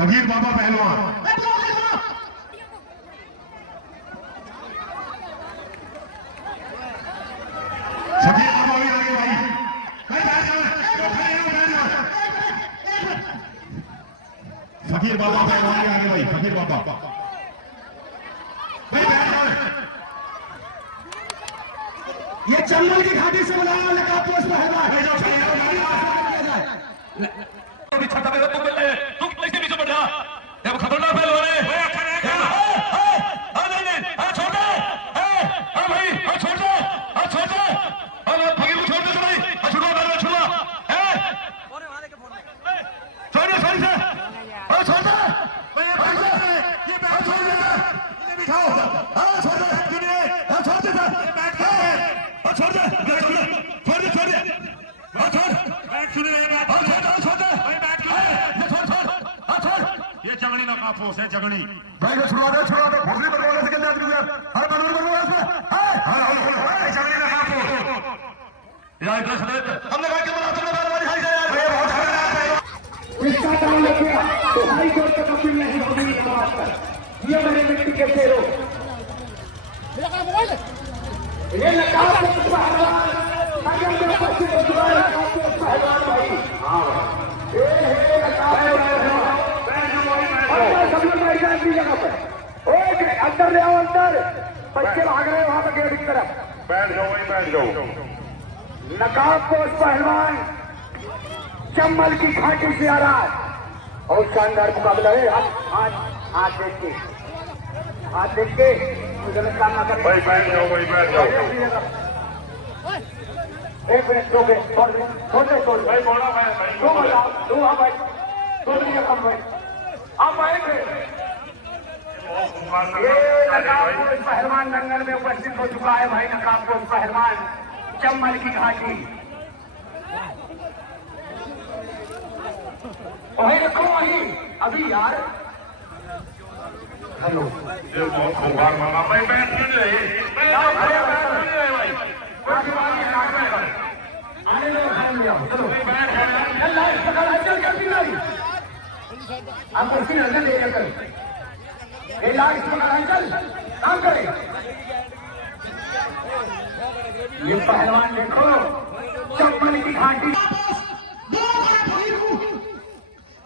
फकीर बाबा पहलवान फकीर बाबा भी आगे भाई फकीर बाबा पहलवान आगे भाई फकीर बाबा ये चंबल की घाटी से बुलाया लगा पोस्ट पहलवान खतरनाक पहलवान है। जगनी भाई को छुड़ा दे भोसड़ी बनवाने से क्या दिया हर बनवाने बनवाने से हां जगनी ना काफो यार इधर से हमने कहा कि बना तुमने बार-बार हाई से यार ये बहुत खतरनाक है इसका काम किया तो हाई कोर्ट का अपील नहीं होगी समाज पर ये मेरे व्यक्ति के शेरों ये नकाब पोस्ट पहलवान अगर मैं पश्चिम बंगाल नकाब पोस्ट पहलवान भाई हां भाई ए नकाब सब लोग बैठ जाए अपनी जगह पर ओए अंदर ले आओ अंदर बच्चे भाग रहे हैं वहां पर गेट की तरफ बैठ जाओ वहीं बैठ जाओ नकाब पोस्ट पहलवान चंबल की घाटी से आ रहा है और शानदार मुकाबला है। हाथ देख के गलत काम ना करें भाई बैठ जाओ वहीं बैठ जाओ एक मिनट छोड़ भाई बोला भाई तू हाँ भाई छोड़ दिया कम भाई आप आएंगे ये नकाब पोस्ट पहलवान दंगल में उपस्थित हो चुका है भाई नकाब पोस्ट पहलवान चंबल की घाटी वही रखो वही अभी यार हेलो भाई बैठ नहीं रहे आने चलो आप कुर्सी अंदर ले जाकर ये लाल चल काम करे ये पहलवान देखो चंबल की घाटी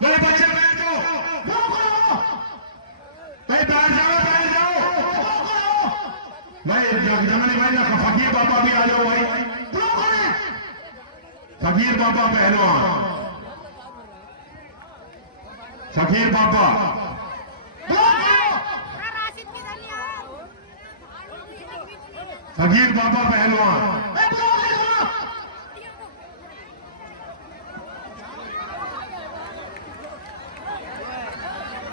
भाई बच्चे बैठ जाओ भाई बैठ जाओ भाई जगनी भाई ना फकीर बाबा भी आ जाओ भाई फकीर बाबा पहलवान फकीर बाबा फकीर बाबा पहलवान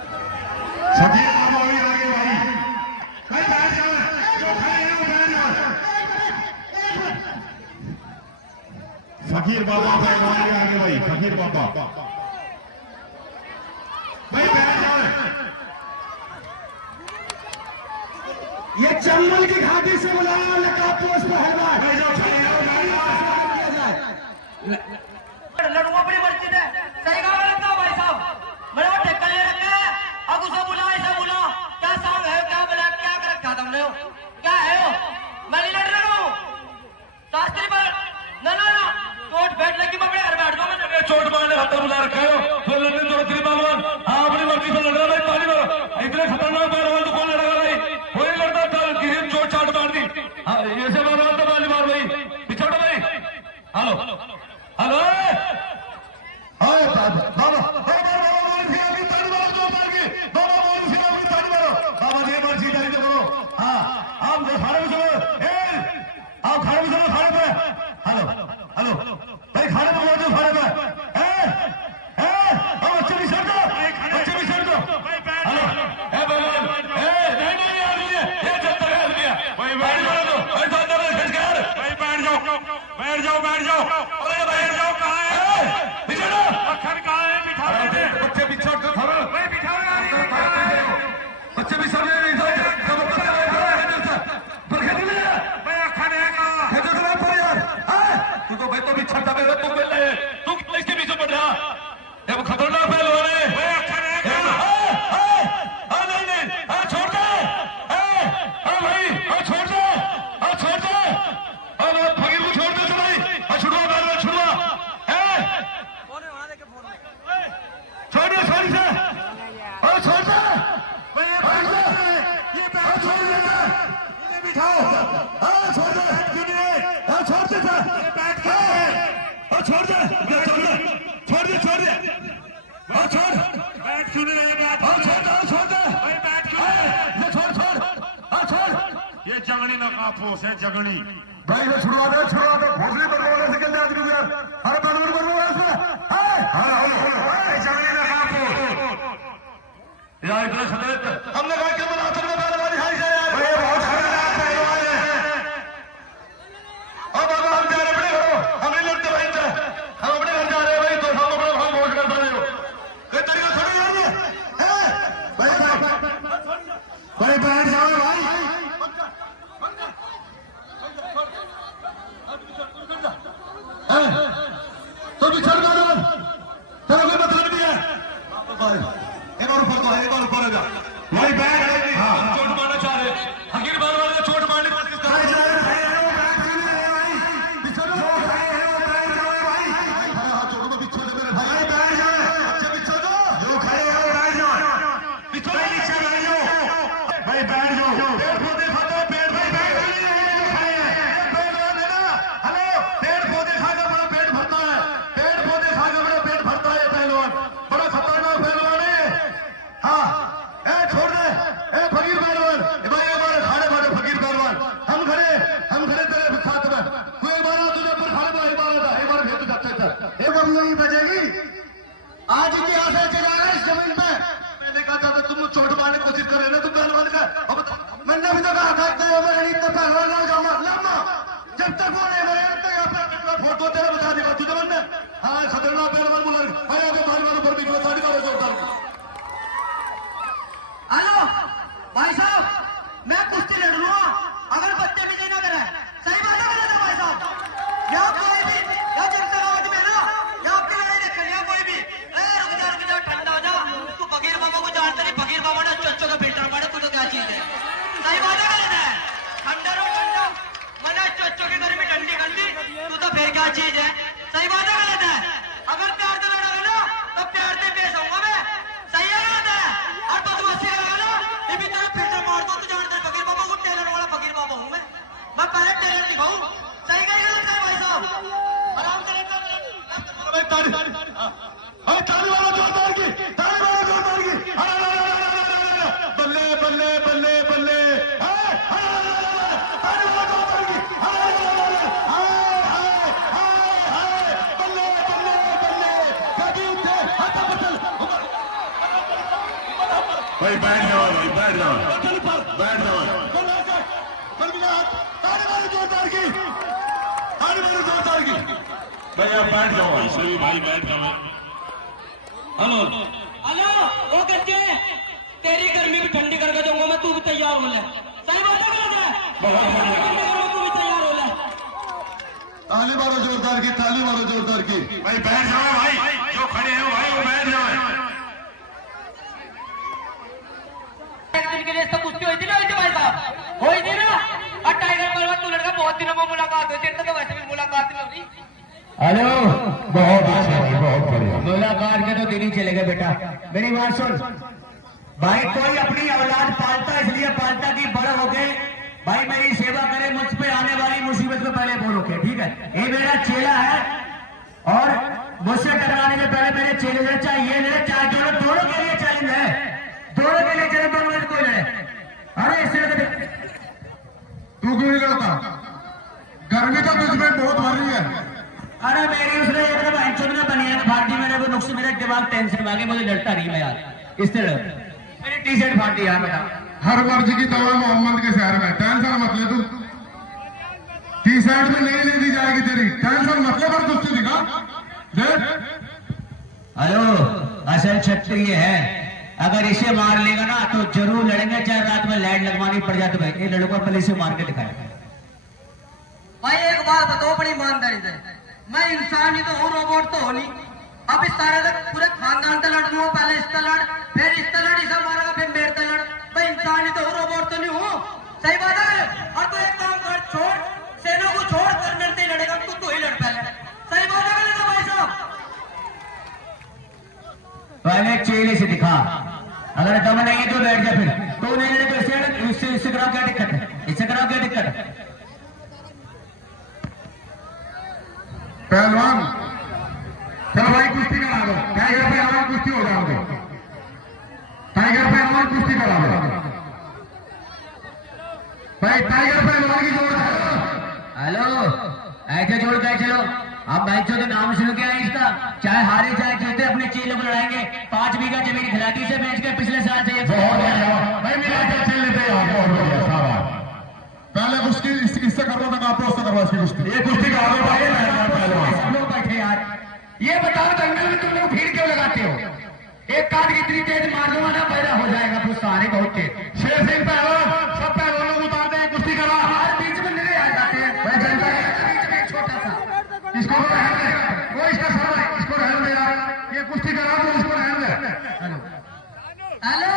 फकीर बाबा भी आगे भाई बैठ जाओ जो खड़े हैं वो बैठ जाओ फकीर बाबा पहलवान भी आगे भाई फकीर बाबा भाई बैठ जाओ ये चंबल की घाटी से बुलाया नकाब पोस्ट पहलवान भाई जो खड़े हैं वो बैठ जाओ लड़ुआ बड़ी मर्जी है सही कहा गलत ना भाई साहब मेरे को ठेका ले रखा है अब उसे बुला इसे बुला क्या साहब है क्या बोला क्या कर रखा तुमने हो क्या है हो मैं नहीं लड़ रहा हूँ शास्त्री पर ना ना ना चोट बैठ लगी मैं अपने घर बैठ जाऊँ मैं चोट मारने खातर बुला रखा हो तो लड़ने तो तेरी पहलवान हाँ अपनी मर्जी से लड़ रहा भाई पानी मारो इतने खतरनाक पहलवान तो कौन लड़ेगा भाई कोई लड़ता कल किसी चोट चाट मार दी हाँ ऐसे पहलवान तो पानी मार भाई पिछोड़ो भाई हेलो हेलो बैठ जाओ बैठ जाओ बैठ जाओ छोड़ दे, छोड़ दे, छोड़ दे, हाँ छोड़, बैठ क्यों नहीं रहे बैठ हाँ छोड़ दे, भाई बैठ क्यों नहीं रहे? ये छोड़, हाँ छोड़, ये जंगली नकाबपोश है जंगली भाई ये छुड़वा दे, भोसले पर बोल ऐसे कहते आदमी को यार, अरे बदल पर बोल ऐसे, जंगली नकाबपोश यार इतना सदैव हमने कहा कि बना तुमने पहलवानी हाई से यार, भाई ये बहुत खतरनाक पहलवान है। अब अगर हम जा रहे अपने घरों, हम नहीं लड़ते भाई से, हम अपने घर जा रहे हैं भाई, तो हम अपना हम वोट कर रहे हो, कोई तरीका थोड़ी यार ये, भाई बैठ जाओ भाई तो बिछड़ मारो, तेरा कोई मतलब नहीं है, एक और ऊपर को है जा, भाई बैठ हाँ चोट मारना चाह रहे, हकीर बार वाले चोट मारने की कोशिश कर रहे हैं, हाँ चोटों में बिछड़ दे मेरे भाई, अच्छा बिछड़ दो, भाई बैठ जाओ पेड़ पौधे खाता है, पेड़ भाई पेड़ पहलवान है ना, हेलो, पेड़ पौधे खाकर बड़ा पेट भरता है, पेड़ पौधे खाकर बड़ा पेट भरता है पहलवान, बड़ा खतरनाक पहलवान है, हाँ, छोड़ दे, फकीर पहलवान, भाई हमारे खाने वाले फकीर पहलवान, हम खड़े तेरे साथ में, कोई मारा तुझे पर खाने वाले मारा था, हमारे भेद जाते थे, एक बार नहीं बचेगी, आज इतिहास है चलेगा इस जमीन पे, मैंने कहा था तुम चोट मारने की कोशिश कर रहे हो ना तुम पहलवान का, अब मैंने भी तो कहा था कि मेरे इतना पहलवान ना जामा लम्मा, जब तक वो नहीं मरे तब तक यहाँ पर फोटो तेरा बचा देगा तुझे बनने, हाँ खतरनाक पहलवान बोला, भाई आगे मारी मारो पर निकलो, साड़ी मारो जोरदार, हेलो भाई साहब, मैं कुश्ती लड़ रहा हूँ, अगर बच्चे भी नहीं करे, सही बात है गलत है भाई साहब? यहाँ कोई भी यहाँ जनता आवाज में ना, यहाँ आपकी लड़ाई देख लिया कोई भी, रुक जा ठंडा हो जा, तू फकीर बाबा को जानता नहीं, फकीर बाबा ने चच्चों का फिल्टर मारा, तू तो क्या चीज है? सही बात है गलत है? ठंडा रहो ठंडा, मैंने चच्चों के घर में ठंडी कर ली, तू तो फिर क्या चीज है? सही बात है गलत है? अगर प्यार से लड़ोगे ना तो प्यार से पेश आऊंगा मैं, सही है गलत है? और तो तू अस्सी लगा ना, ये भी तेरा फिल्टर मार दो, तू जानता है फकीर बाबा को, टेलर वाला फकीर बाबा हूँ मैं पहले टेलर दिखाऊं, सही कहीं गलत है भाई साहब? आराम से भाई ताली वाला जोरदार की, बल्ले बल्ले बल्ले बल्ले, ताली वाला जोरदार की, बल्ले बल्ले बल्ले, कभी उठे हाथ बदल, भाई बैठ जाओ बैठ जाओ ताली वाला जोरदार की, भाई आप बैठ जाओ इसलिए भाई बैठ जाओ हेलो हेलो वो कहते हैं तेरी गर्मी भी ठंडी करके जाऊंगा मैं, तू भी तैयार हो ले, सही बात है गलत है? बहुत बढ़िया तू भी तैयार हो ले, ताली मारो जोरदार की, भाई बैठ जाओ भाई जो खड़े हैं भाई वो बैठ जाओ एक दिन के लिए सब कुश्ती हुई थी ना, भाई साहब हुई थी ना, और टाइगर पहलवान तू लड़का बहुत दिनों में मुलाकात हुई, तेरे तो वैसे भी मुलाकात नहीं हो रही, हेलो, बहुत अच्छा भाई बहुत बढ़िया मुलाकात के तो दिन ही चले गए बेटा, मेरी बात सुन भाई, कोई अपनी औलाद पालता इसलिए पालता कि बड़ा हो गए भाई मेरी सेवा करे, मुझ पे आने वाली मुसीबत को पहले बोलो के, ठीक है? ये मेरा चेला है और मुझसे टकराने से पहले मेरे चेले से चाहिए, मेरे चाहे दोनों के लिए चैलेंज है, दोनों के लिए चैलेंज, दोनों में कोई लड़े, अरे इससे तू क्यों नहीं लड़ता? गर्मी तो तुझ में बहुत भर रही है, अरे मेरी उसने एक दफा इंचुन में बनी है फाटी, मेरे को नुक्स, मेरे दिमाग टेंशन में आ गई, मुझे लड़ता नहीं मैं यार, इस तरह मेरी टी शर्ट फाटी यार बेटा, हर वर्ष की दवा मोहम्मद के शहर में, टेंशन मत ले तू, टी शर्ट में नहीं ले दी जाएगी तेरी, टेंशन मत ले, पर कुछ दिखा देख, हेलो, असल शक्ति ये है, अगर इसे मार लेगा ना तो जरूर लड़ेंगे, चाहे रात में लाइट लगवानी पड़ जाए, तो भाई ये लड़कों पहले इसे मार के दिखाए। भाई एक बात बताओ बड़ी ईमानदारी से, मैं इंसान ही तो हूँ, रोबोट तो हो नहीं, अब इस तरह से पूरे खानदान से लड़ लूँ, पहले इससे लड़, फिर इससे लड़, इसे मारेगा, फिर मेरे से लड़, मैं इंसान ही तो हूँ, रोबोट तो नहीं हूँ, सही बात है? और तू एक काम कर, छोड़ सेना को, छोड़ कर मेरे से लड़ेगा, तू ही लड़ पहले, सही बात है भाई साहब? पहले चेहरे से दिखा, अगर दम नहीं है तो बैठ जा, फिर तो नहीं लड़े तो इससे कराओ, क्या दिक्कत है? इससे कराओ, क्या दिक्कत है? पहलवान चाहे हारे चाहे जीते अपने चेले को लड़ाएंगे। 5 बीघा जमीन खिलाड़ी से बेच के पिछले साल से ये बहुत बढ़िया भाई, मिला के चलने पे यार, बहुत बढ़िया शाबाश। पहले कुश्ती इससे करवा था, आप उससे करवा इसकी कुश्ती, ये कुश्ती का आगे बढ़े पहलवान। सब लोग बैठे यार, ये बताओ दंगल में तुम लोग भीड़ क्यों लगाते हो? एक काट की इतनी तेज मार दूंगा ना, पैदा हो जाएगा फिर सारे बहुत तेज। शेर सिंह पहलवान, सब पहलवानों को उतारते हैं, कुश्ती करा। हर बीच में निरे आ जाते हैं, मैं जनता के बीच में एक छोटा सा इसको रहने दे, वो इसका सर है, इसको रहने दे यार, ये कुश्ती करा तो इसको रहने दे। हेलो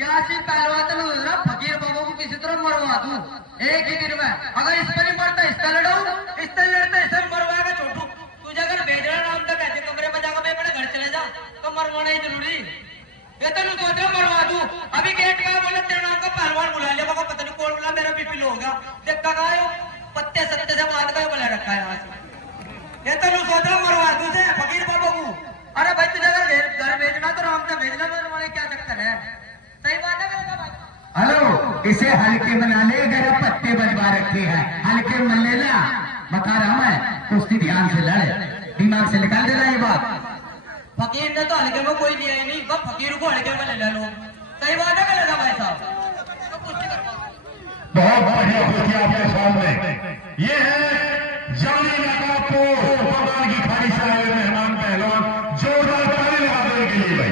यासीन पहलवान, तो जरा फकीर बाबू को किसी तरह मरवा दूं एक ही दिन में। अगर इस पर ही मरता इसका लड़ाऊं, इस तरह लड़ता इसे मरवाएगा। छोटू तुझे अगर भेजना नाम तक कहते कमरे में जाकर मैं अपने घर चले जा, तो मरवाना ही जरूरी। ये तो सोच रहा मरवा दूं। अभी गेट का बोले तेरे नाम का पहलवान बुला लिया, मगर पता नहीं कौन बोला, मेरा बीपी लो हो गया। देखता कहा है पत्ते सत्ते से बात का बुला रखा है यहाँ से। ये तो सोच रहा मरवा दूं से फकीर बाबू को। अरे भाई तुझे अगर घर भेजना तो राम से भेजना, मरवाने क्या चक्कर है? सही बात है मेरा भाई। हेलो, इसे हल्के बना ले, गरम पत्ते बजवा रखे हैं, हल्के मन लेना। बता रहा मैं, कुश्ती ध्यान से लड़े, दिमाग से निकाल देना ये बात। फकीर ने तो हल्के में कोई लिया ही नहीं, बस फकीर को हल्के में ले लो। सही बात है मेरा भाई साहब। तो कुश्ती करवा बहुत बढ़िया कुश्ती आपके सामने। ये है जानी नकाबपोश बंगाल की खाड़ी से आए हुए मेहमान पहलवान, जोरदार ताली लगा देने के लिए भाई।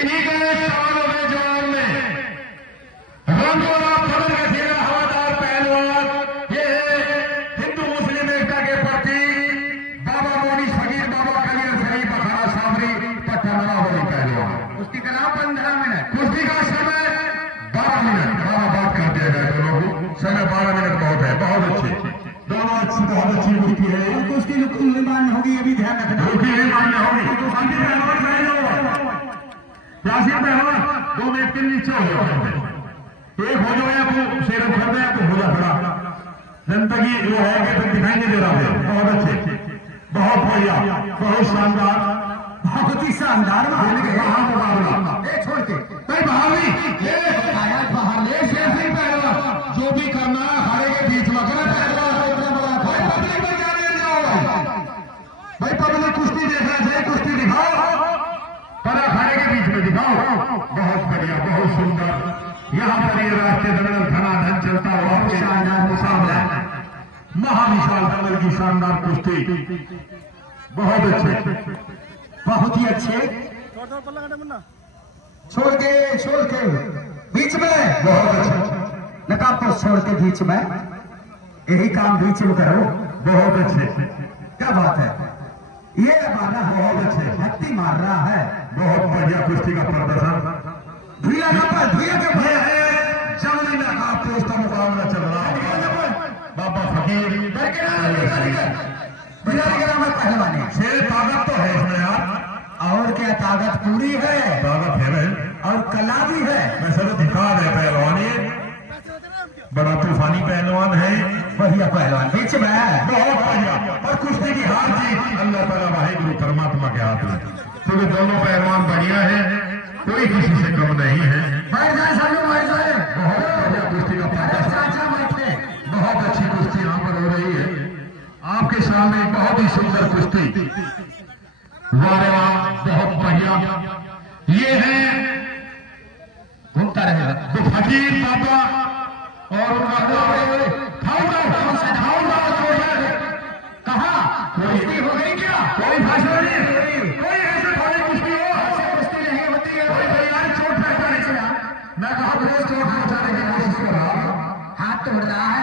इन्हीं के सवालों में जवाब में रंगोला फल का खेला हवादार पहलवान, ये है हिंदू मुस्लिम एकता के प्रतीक बाबा मोनी फकीर बाबा कलियर शरीफ अखाड़ा सामरी पट्टा नवाबली पहलवान। कुश्ती करा 15 मिनट। कुश्ती का समय 12 मिनट, 12 बात कर दिया जाए दोनों को, समय 12 मिनट बहुत है। बहुत अच्छे दोनों, अच्छी बहुत अच्छी कुश्ती है। कुश्ती मान होगी, अभी ध्यान रखना। रुकी नहीं मान्य होगी तो शांति पहलवान यासीन पहलवान 2 मिनट के नीचे हो जाओ, एक हो जाओ या तो शेर खड़ गया तो हो जा खड़ा। जनता की वो है कि फिर दिखाई नहीं दे रहा है। बहुत अच्छे, बहुत बढ़िया, बहुत शानदार, बहुत ही शानदार मुकाबला। छोड़ के भाई बाहर बाहर ले शेर सिंह पहलवान, जो भी करना है हारे के बीच में करे पहलवान। भाई पब्लिक में क्या ले जाओ भाई, पब्लिक कुश्ती देखना चाहिए, कुश्ती दिखाओ, पर अखाड़े के बीच में दिखाओ। बहुत बढ़िया, बहुत सुंदर। यहाँ पर ये राष्ट्रीय दंगल धनाधन चलता हुआ शानदार मुकाबला, महाविशाल दंगल की शानदार कुश्ती। बहुत अच्छे, बहुत ही अच्छे। छोड़ के बीच में, बहुत अच्छे, नकाबपोश छोड़ के बीच में, यही काम बीच में करो। बहुत अच्छे, क्या बात है, ये बाधा बहुत अच्छे, हत्ती मार रहा है। बहुत बढ़िया कुश्ती का प्रदर्शन। धुइया के भय है, जंगली नकाबपोश का मुकाबला चल रहा है। बाबा फकीर में पहलवानी शेर ताकत तो है इसमें यार, और क्या ताकत पूरी है, ताकत है और कला भी है। वैसे तो दिखा रहे पहलवान, ये बड़ा तूफानी पहलवान है, बढ़िया पहलवान बीच में है। बहुत बढ़िया। और कुश्ती की हार जीत अल्लाह ताला वाहिगुरु परमात्मा के हाथ में, क्योंकि दोनों पहलवान बढ़िया है, कोई किसी से कम नहीं है। बैठ जाए सब लोग, बैठ जाए। बहुत बढ़िया कुश्ती का प्रदर्शन, बहुत अच्छी कुश्ती यहाँ पर हो रही है। आपके सामने बहुत ही सुंदर कुश्ती, वाह वाह, बहुत बढ़िया। ये है घूमता रहेगा तो फकीर बाबा और कहा कुश्ती हो गई क्या? कोई भाषण नहीं, कोई ऐसे थोड़ी कुश्ती हो, कुश्ती नहीं होती है। कोई तैयारी चोट पहुंचाने से, मैं कहा बहुत चोट पहुंचाने की कोशिश कर रहा हूं। हाथ तोड़ रहा है,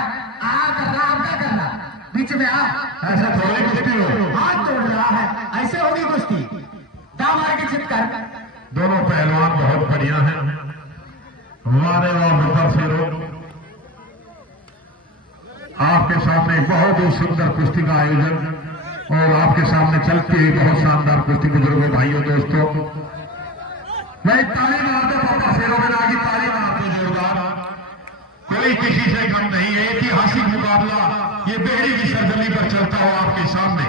कर रहा, अब क्या करना, बीच में आ। ऐसा थोड़ी कुश्ती हो, हाथ तोड़ रहा है, ऐसे होगी कुश्ती। दाम मार के छिप कर। दोनों पहलवान बहुत बढ़िया हैं। वारे वाह मुद्दा शेरों, आपके सामने बहुत ही सुंदर कुश्ती का आयोजन और आपके सामने चलती हुई बहुत शानदार कुश्ती। बुजुर्गों, भाइयों, दोस्तों, मैं ताली मारते बाबा शेरों में आगे ताली मारते जोरदार, कोई किसी से कम नहीं है। ऐतिहासिक मुकाबला ये बेहरी की सरजमी पर चलता हुआ आपके सामने,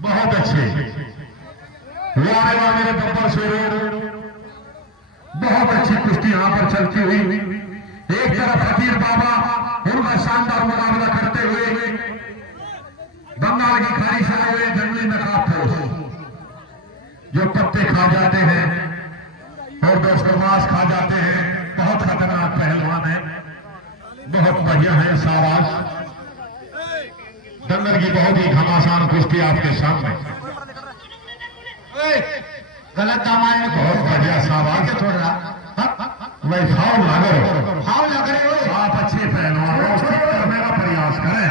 बहुत अच्छे। वारे वाह मेरे बब्बर शेरों, बहुत अच्छी कुश्ती यहाँ पर चलती हुई। एक तरफ फकीर बाबा उनका शानदार मुकाबला करते हुए बंगाल बंगाल की खाड़ी से आए हुए जंगली नकाबपोश जो पत्ते खा जाते हैं और दोस्तों मांस खा जाते हैं। बहुत खतरनाक पहलवान है, बहुत बढ़िया है। शाबाश, दंगल की बहुत ही घमासान कुश्ती आपके सामने। गलत दामाद में बहुत बढ़िया, शाबाश। छोड़ रहा भाई फाउल लगे हो, फाउल लग रहे हो, आप अच्छे पहलवान हो, ठीक करने का प्रयास करें।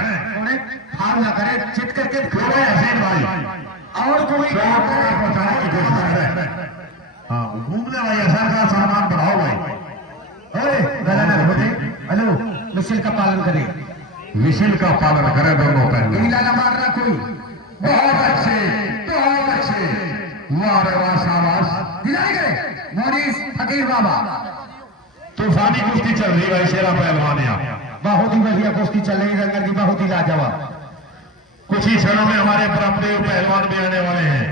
फाउल लग रहे, चित करके कोई हसीन भाई और कोई पहुंचाने की कोशिश करें। हाँ, घूमने भाई ऐसा का सामान बढ़ाओ भाई। गलत होते। हेलो, मिसल का पालन करें, विशिल का पालन करें दोनों पहलवान। ढीला न मारना कोई। बहुत अच्छे, बहुत अच्छे, वाह रे वाह, शाबाश। दिलाई गए मोरिस फकीर बाबा। तूफानी कुश्ती चल रही भाई, शेरा पहलवान यहाँ। बहुत ही बढ़िया कुश्ती चल रही है दंगल की, बहुत ही लाजवाब। कुछ ही क्षणों में हमारे ब्रह्मदेव पहलवान भी आने वाले हैं।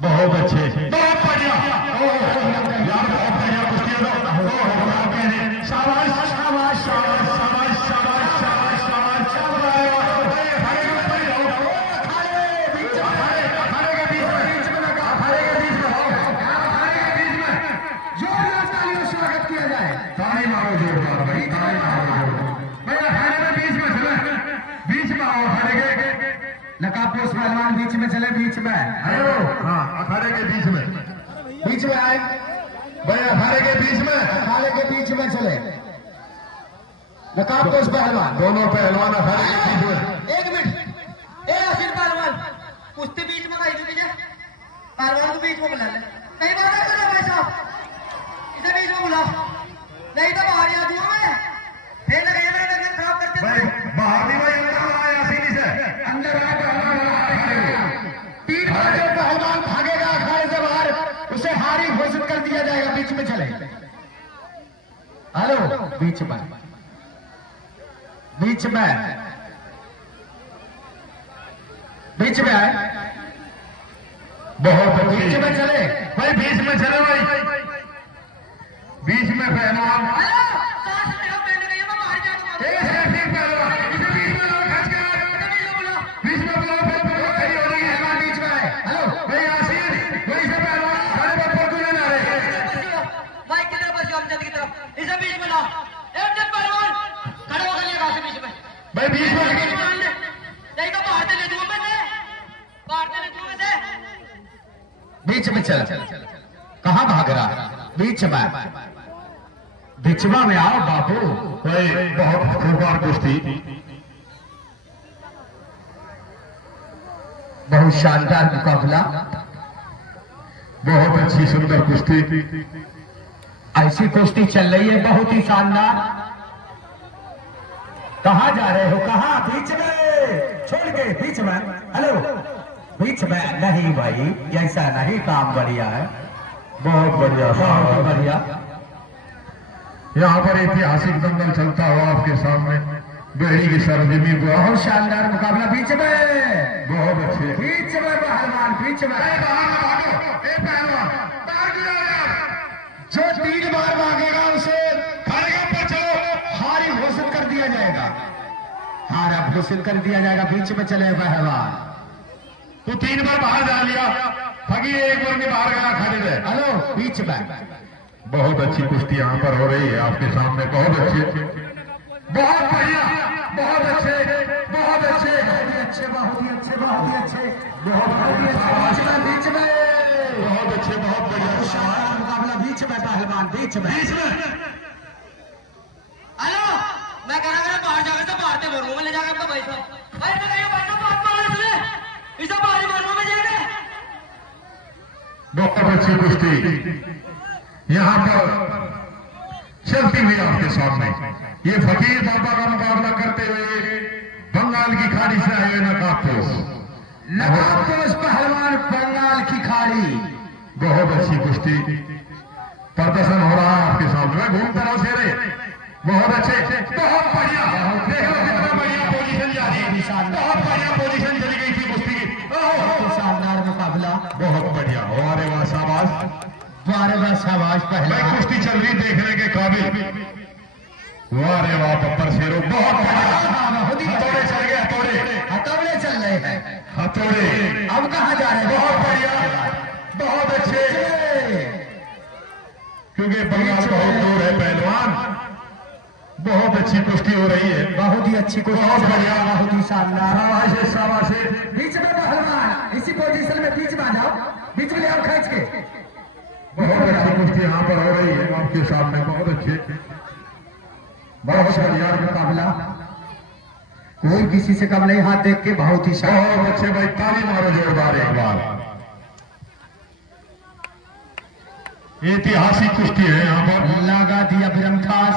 बहुत अच्छे, बहुत बढ़िया, यार बहुत बढ़िया कुश्ती है। शाबाश, शाबाश, शाबाश, शाबाश, शाबाश, शाबाश, शाबाश, जोरदार तालियों से स्वागत किया जाए। ताली मारो जोरदार भाई, ताली मारो भैया। अखाड़े में बीच में चले, बीच में आओ अखाड़े के। नकाबपोश पहलवान बीच में चले, बीच में। हेलो, हाँ अखाड़े के बीच में, बीच में आए भैया अखाड़े के बीच में, अखाड़े के बीच में चले। नकाबपोश पहलवान, दोनों पहलवान अखाड़े के बीच में। एक मिनट, ए आसिर पहलवान, कुश्ती बीच में कहीं भी पहलवान को बीच में बुला ले। कहीं बात कर रहे भाई साहब, इसे बीच में बुला, नहीं तो बाहर ही आती हूँ मैं। फिर लगे मैंने खराब करते भाई बाहर नहीं भाई, अंदर आया आसानी से। अंदर आए पहलवान। 3 बार जो पहलवान भागेगा अखाड़े से बाहर, उसे हारी घोषित कर दिया जाएगा। बीच में चले। हेलो, बीच में, बीच में, बीच में आए, बहुत बीच अच्छे में चले। भाई, बीच में चले भाई, बीच में पहलवान। हेलो, सांस मेरा पहले गई है, मैं बाहर जाऊंगा। एक से एक पहलवान, इसे बीच में लो, खच के बीच में बुलाओ, फिर खड़ी हो रही है। बीच में आए। हेलो, भाई आसिर, वही से पहलवान खड़े पर क्यों नहीं आ रहे? भाई किधर बस हम जल्दी की तरफ, इसे बीच में लाओ। एक जब पहलवान खड़े होकर ले गाड़ी बीच में। भाई बीच में नहीं तो बाहर से ले दूंगा मैं से, बाहर से ले दूंगा मैं से। बीच में चल। कहाँ भाग रहा? बीच में, बिचवा में आओ बाबू। भाई बहुत खूबसूरत कुश्ती, बहुत शानदार मुकाबला, बहुत अच्छी सुंदर कुश्ती। ऐसी कुश्ती चल रही है, बहुत ही शानदार। कहाँ जा रहे हो? कहाँ? बीच में छोड़ के, बीच में। हेलो, बीच में नहीं भाई, ऐसा नहीं, काम बढ़िया है, बहुत बढ़िया, बहुत बढ़िया। यहाँ पर ऐतिहासिक दंगल चलता हुआ आपके सामने, बेड़ी की सरजमी को। बहुत शानदार मुकाबला, बीच में, बहुत अच्छे, बीच में पहलवान, बीच में। जो 3 बार भागेगा उसे हारी घोषित कर दिया जाएगा। हारा घोषित कर दिया जाएगा। बीच में चले पहलवान। तू 3 बार बाहर डाल लिया, फकीर एक बार में बाहर गया खड़े रहे। हेलो, बीच में। बहुत अच्छी कुश्ती यहाँ पर हो रही है आपके सामने, बहुत अच्छे, बहुत बढ़िया, बहुत अच्छे, बहुत अच्छे, बहुत ही अच्छे, बहुत ही अच्छे, बहुत ही अच्छे, बहुत ही अच्छे। बीच में, बहुत अच्छे, बहुत बढ़िया शानदार मुकाबला, बीच में पहलवान, बीच में, बीच में। हेलो, मैं कह रहा बाहर जाकर तो बाहर से बोलूंगा, ले जाकर आपका भाई साहब। भाई मैं कहीं भाई साहब बात मार रहे, इसे बाहर बोलूंगा मैं जाएगा। बहुत अच्छी कुश्ती यहाँ पर चलती हुई आपके सामने। ये फकीर बाबा का मुकाबला करते हुए बंगाल की खाड़ी से आए हुए नकाबपोश। नकाबपोश पहलवान, बंगाल की खाड़ी। बहुत अच्छी कुश्ती प्रदर्शन हो रहा है आपके सामने। मैं घूमता रहा शेरे, बहुत अच्छे, बहुत बढ़िया, देखो कितना बढ़िया पोजीशन जा रही है, बहुत बढ़िया पोजीशन चली गई थी कुश्ती की। शानदार मुकाबला, बहुत बढ़िया, अरे वाह, शाबाश, वारे वाह, शाबाश भाई पहलवान। कुश्ती चल रही देखने के काबिल। वाह रे वाह, बब्बर शेरों, बहुत बढ़िया, हथौड़े चल गए, हथौड़े, हथौड़े चल रहे, हैं। हथौड़े अब कहाँ जा रहे हैं? बहुत बढ़िया, बहुत अच्छे, क्योंकि बंगाल बहुत दूर है पहलवान। बहुत अच्छी कुश्ती हो रही है, बहुत ही अच्छी कुश्ती, बहुत बढ़िया, बहुत ही शानदार। शाबाश है, शाबाश है। बीच में पहलवान इसी पोजीशन में बीच में आ जाओ, बीच में ले आओ खींच के। बहुत अच्छी कुश्ती यहाँ पर हो रही है आपके सामने, बहुत अच्छे, बहुत शानदार मुकाबला, कोई किसी से कम नहीं, हाथ देख के बहुत ही शानदार। बहुत अच्छे भाई, ताली मारो जोरदार एक बार। ऐतिहासिक कुश्ती है यहाँ पर, लगा दिया बिरम खास,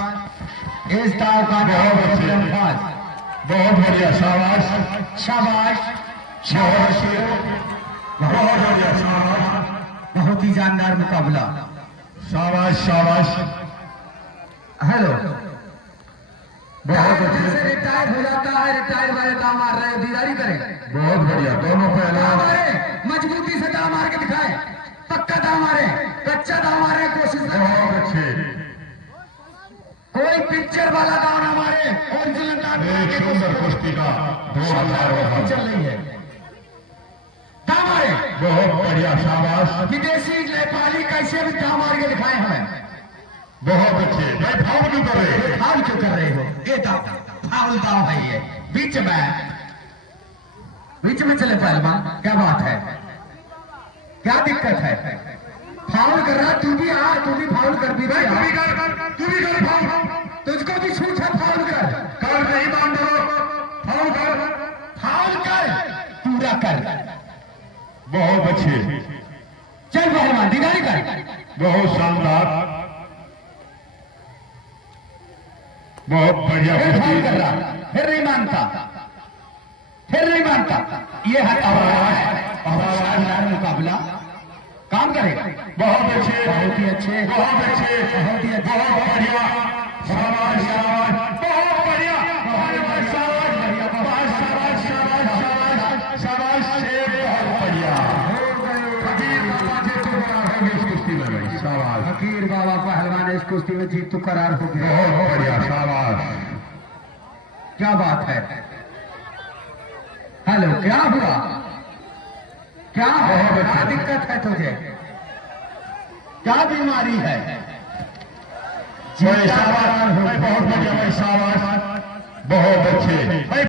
इस दाव का बहुत अच्छे, बिरम खास। बहुत बढ़िया, शाबाश, शाबाश, शाबाश, बहुत बढ़िया, शाबाश, बहुत ही जानदार मुकाबला। शाबाश, शाबाश, हेलो, बहुत अच्छे, रिटायर हो जाता है, रिटायर वाले दाव मार रहे हो, दीदारी करें। बहुत बढ़िया, दोनों दाव पहलवान मारे, मजबूती से दाव मार के दिखाए, पक्का दाव मारे, कच्चा दाव मारे, कोशिश करें। बहुत अच्छे, कोई पिक्चर वाला दाव ना मारे, ओरिजिनल दाव मार एक के सुंदर कुश्ती का 2000 चल रही है। दाव मारे, बहुत बढ़िया, शाबाश, विदेशी नेपाली कैसे भी दाव मार के दिखाए हमें। बहुत अच्छे भाई, फाउल क्यों कर रहे हैं? फाउल क्यों कर रहे हो? ये दाव फाउल दाव है, ये बीच में चले पहलवान, क्या बात है, क्या दिक्कत है? फाउल कर रहा, तू भी आ, तू भी फाउल कर भी भाई, रहा। तू भी कर फाउल, तुझको भी छूट है, फाउल कर, कर नहीं मान दो, फाउल कर, फाउल कर, पूरा कर। बहुत अच्छे, चल पहलवान, दीदारी कर। बहुत शानदार, बहुत बढ़िया फिर फाउल कर कुश्ती, रहा, फिर नहीं मानता, फिर नहीं मानता। ये है शानदार मुकाबला, काम करेगा। बहुत अच्छे, बहुत ही अच्छे, बहुत अच्छे, बहुत ही अच्छे, बहुत बढ़िया, शाबाश, शाबाश, बहुत बढ़िया, शाबाश, शाबाश, शाबाश, शाबाश, शाबाश, शेर, बहुत बढ़िया। फकीर बाबा जी तो करार हो गए इस कुश्ती में भाई, शाबाश, फकीर बाबा पहलवान इस कुश्ती में जीत तो करार हो गया। बहुत बढ़िया, शाबाश, क्या बात है? हेलो, क्या हुआ? क्या है? क्या दिक्कत है तुझे? क्या बीमारी है? भाई शाबाश, भाई बहुत बढ़िया भाई, शाबाश, बहुत अच्छे भाई।